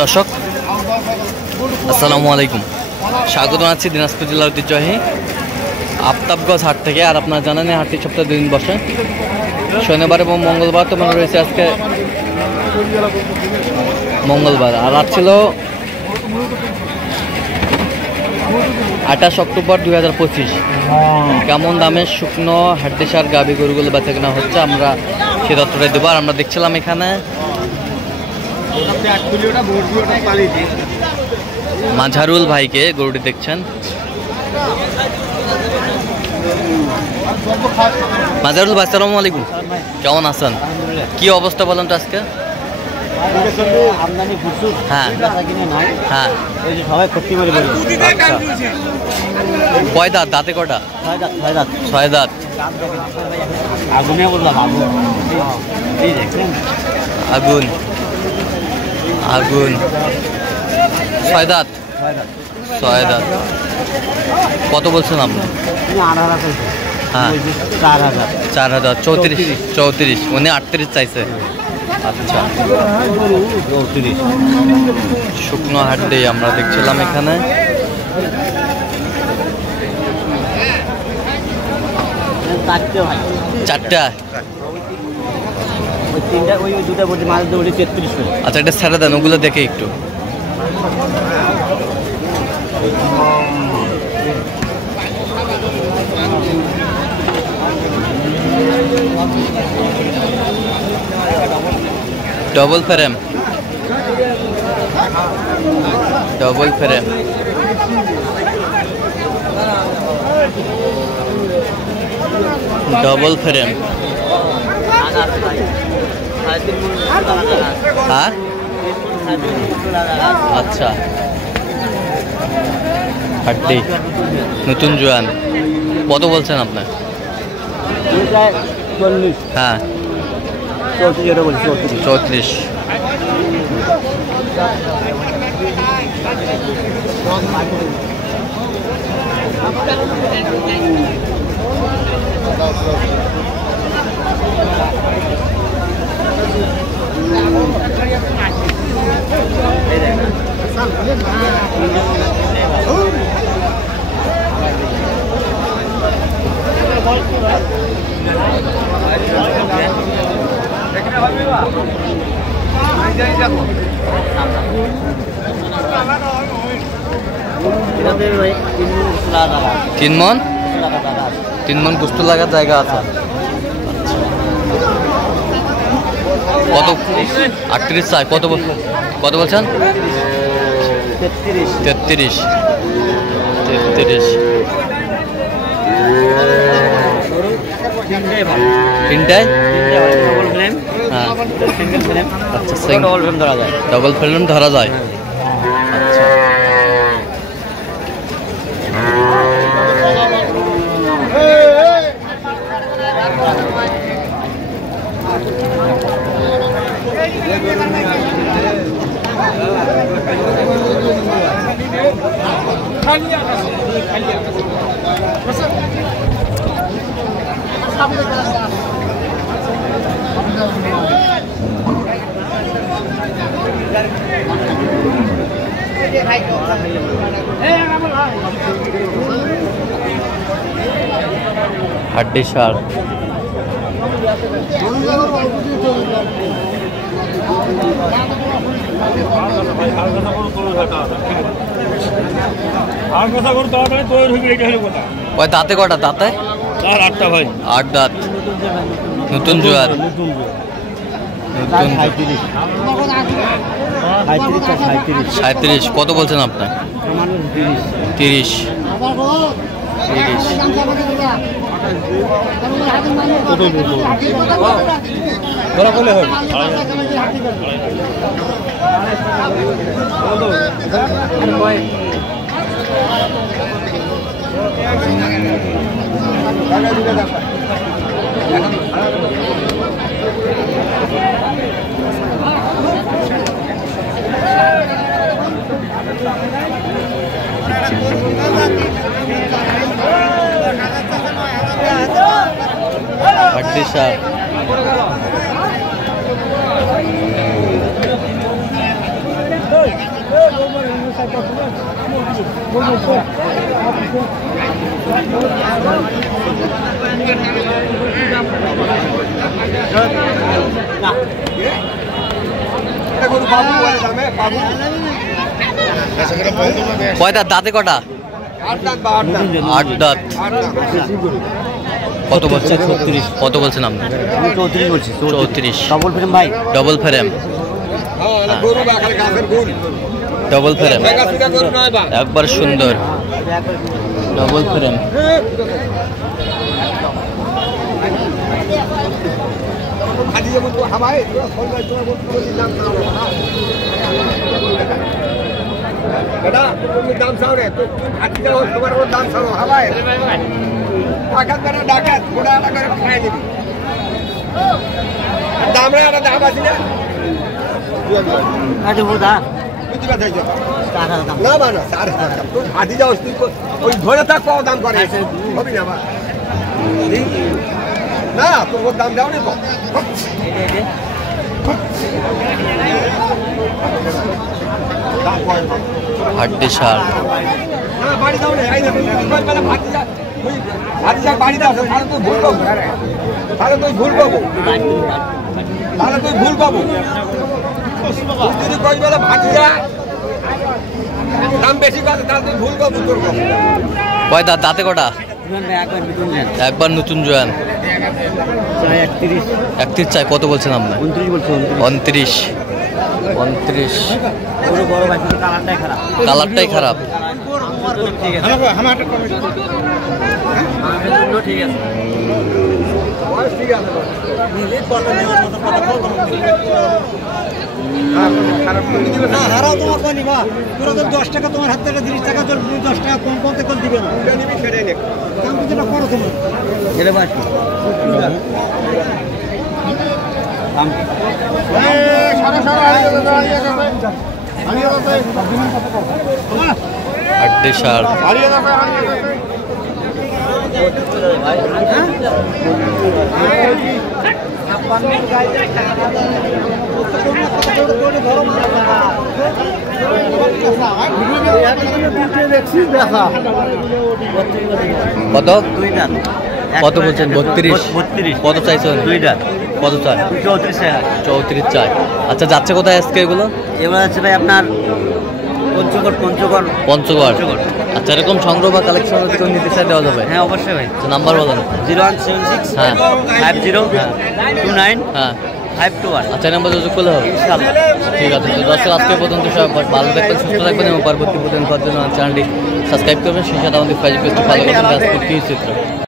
দর্শক আসসালামু আলাইকুম, স্বাগত জানাচ্ছি দিনাজপুর জেলার ঐতিহ্যবাহী আফতাবগঞ্জ হাট থেকে। আর আপনারা জানেন এই হাটটি সপ্তাহে 2 দিন বসে, শনিবার এবং মঙ্গলবার। তো মনে রয়েছে আজকে মঙ্গলবার, আর আজ ছিল 28 অক্টোবর 2025। কেমন দামের শুকনো হাড্ডিসার গাভী গরুগুলো বেচা কেনা হচ্ছে আমরা সে তথ্যটাই দেবো। আর আমরা দেখছিলাম এখানে মাঝারুল ভাইকে গরুটি দেখছেন। মাঝারুল ভাই আসসালামু আলাইকুম, কেমন আছেন? কি অবস্থা বলেন তো আজকে? হ্যাঁ হ্যাঁ, কয় দাঁত? দাঁতে কটা? 6 দাঁত। আগুন আগুন 6 দাঁত। 6 দাঁত। কত বলছেন আপনি? হ্যাঁ 4,000। 34। উনি 38 চাইছে। আচ্ছা, শুকনো হাড্ডি আমরা দেখছিলাম এখানে। চারটা। আচ্ছা, এটা ছেড়ে দেন, ওগুলো দেখে একটু। Double frame. Double frame. Double frame. হ্যাঁ আচ্ছা, হাড্ডি নতুন জোয়ান। কত বলছেন আপনার? হ্যাঁ 34। তিন মন গোস্ত লাগার জায়গা আছে। কত? 38 চাই। কত বলছেন? 33। তিনটায়? হ্যাঁ আচ্ছা, ডবল ফ্রেম ধরা যায়। আচ্ছা, হাড্ডি সার। দাঁতে কটা? দাঁতে 8টা ভাই। 8 দাঁত। নতুন জোয়ার। 37। কত বলছেন আপনার? 30। হাড্ডি সার। কয়টা দাঁতে কটা? 8 দাঁত। কত বলছে? 36। কত বলছেন আপনি? 34 বলছি। 34। ডবল ফ্রেম ভাই, ডবল ফ্রেম। ডবল ফ্রেম একবার সুন্দর ডবল ফ্রেম। ধরে থাক দাম করে না তোর দাম দেওয়া নেই। হাড্ডি সার বাড়ি দাও না বাড়ি দাও, তাহলে তুই ভুল পাবো, তাহলে তুই ভুল পাবো, তাহলে তুই ভুল পাবো। যদি কই বেলা ভাটিয়া দাম বেশি করে তাহলে তুই ভুল পাবো। তোর কয় দাঁত? দাঁতে কটা? একবার নতুন জোয়ান। 31 চাই। কত বলছেন আপনি? 29। 29। কালারটাই খারাপ। হারাও তোমার কই নিবা? তোরা তো 10 টাকা তোমার হাত থেকে 30 টাকা 10 টাকা কম কমতে কল দিবে না। দাম কিছুটা করো তোমার। এটা বাস হাড্ডি সার কত? কত বলছেন? 32। কত চাইছেন? 2 দাঁত। কত চাই? 34 চাই। আচ্ছা, যাচ্ছে কোথায় আজকে এগুলো? এবার আছে ভাই আপনার পঞ্চগড়। আচ্ছা, এরকম সংগ্রহ বা কালেকশন নিতে চাই দেওয়া যাবে? হ্যাঁ অবশ্যই ভাই। নাম্বার বলেন। 0176 হ্যাঁ 50 29 হ্যাঁ 521। আচ্ছা, নাম্বার যোগাযোগ করলে হবে ইনশাআল্লাহ। ঠিক আছে। তো দর্শক, আজকে পর্যন্ত সব ভালো থাকবেন, সুস্থ থাকবেন এবং পরবর্তী পর্যন্ত চ্যানেলটি সাবস্ক্রাইব করবেন। সেই সাথে আমাদের ফেসবুক পেজটি ফলো করবেন। চিত্র।